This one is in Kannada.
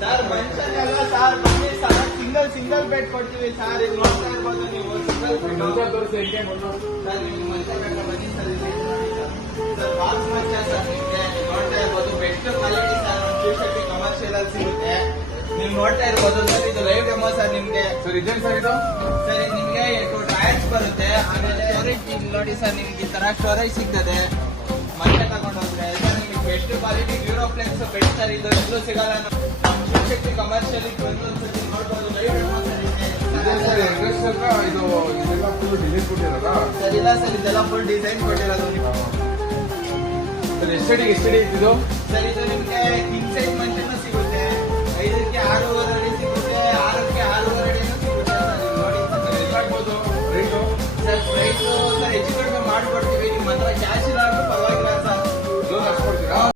ಸರ್ ಮೆನ್ಷನ್ ಎಲ್ಲ ಸರ್ ಬನ್ನಿ ಸರ್ ಸಿಂಗಲ್ ಬೆಡ್ ಕೊಡ್ತೀವಿ ಸರ್. ಇಲ್ಲಿ ನೋಡ್ತಾ ಇರ್ಬೋದು ನೀವು ಸಿಂಗಲ್ ಬೆಡ್ ಸರ್. ನಿಮ್ಗೆ ಮಂಚ ಬೇಕಾ ಬನ್ನಿ ಸರ್. ಇಲ್ಲಿ ನೋಡಿ ಸರ್ ಬಾಕ್ಸ್ ಮಂಚ ಸರ್. ನಿಮ್ಗೆ ನೋಡ್ತಾ ಇರ್ಬೋದು ಬೆಸ್ಟ್ ಕ್ವಾಲಿಟಿ ಸರ್. ಒಂದು ಶರ್ಟಿ ಕಮರ್ಷಿಯಲ್ ಅಲ್ಲಿ ಸಿಗುತ್ತೆ. ನೀವು ನೋಡ್ತಾ ಇರ್ಬೋದು ಸರ್. ಇದು ಲೈವ್ ಡೆಮೋ ಸರ್ ನಿಮ್ಗೆ. ಸರ್ ಇದೇನು ಸರ್ ಇದು? ಸರ್ ಇದು ನಿಮ್ಗೆ 2 ಡ್ರಾಯರ್ಸ್ ಬರುತ್ತೆ. ಆಮೇಲೆ ಸ್ಟೋರೇಜ್ ನೋಡಿ ಸರ್. ನಿಮ್ಗೆ ಈ ತರ ಸ್ಟೋರೇಜ್ ಸಿಗ್ತದೆ ಮಂಚ ತಗೊಂಡೋದ್ರೆ. ಸರ್ ನಿಮ್ಗೆ ಬೆಸ್ಟ್ ಕ್ವಾಲಿಟಿ ಡ್ಯೂರೋಪ್ಲೆಕ್ಸ್ ಬೆಡ್ ಸರ್. ಇದು ಎಲ್ಲೂ ಸಿಗಲ್ಲ. ಶಕ್ತಿ ಕಮರ್ಷಿಯಲ್ ಒಂದ್ಸತಿ ನೋಡ್ಬೋದು. ಲೈವ್ ಡೆಮೋ ಸರ್ ಇದೆ. ಇದು ಇದೆಲ್ಲ ಫುಲ್ ಡಿಸೈನ್ ಕೊಟ್ಟಿರೋದಾ? ಸರ್ ಇಲ್ಲ ಸರ್ ಇದೆಲ್ಲ ಫುಲ್ ಡಿಸೈನ್ ಕೊಟ್ಟಿರೋದು. ಸರ್ ಎಷ್ಟಡಿ ಇದು? ಸರ್ ಇದು ನಿಮ್ಗೆ ಇನ್ಸೈಡ್ ಮಂಚನೂ ಸಿಗುತ್ತೆ. 5ಕ್ಕೆ 6.5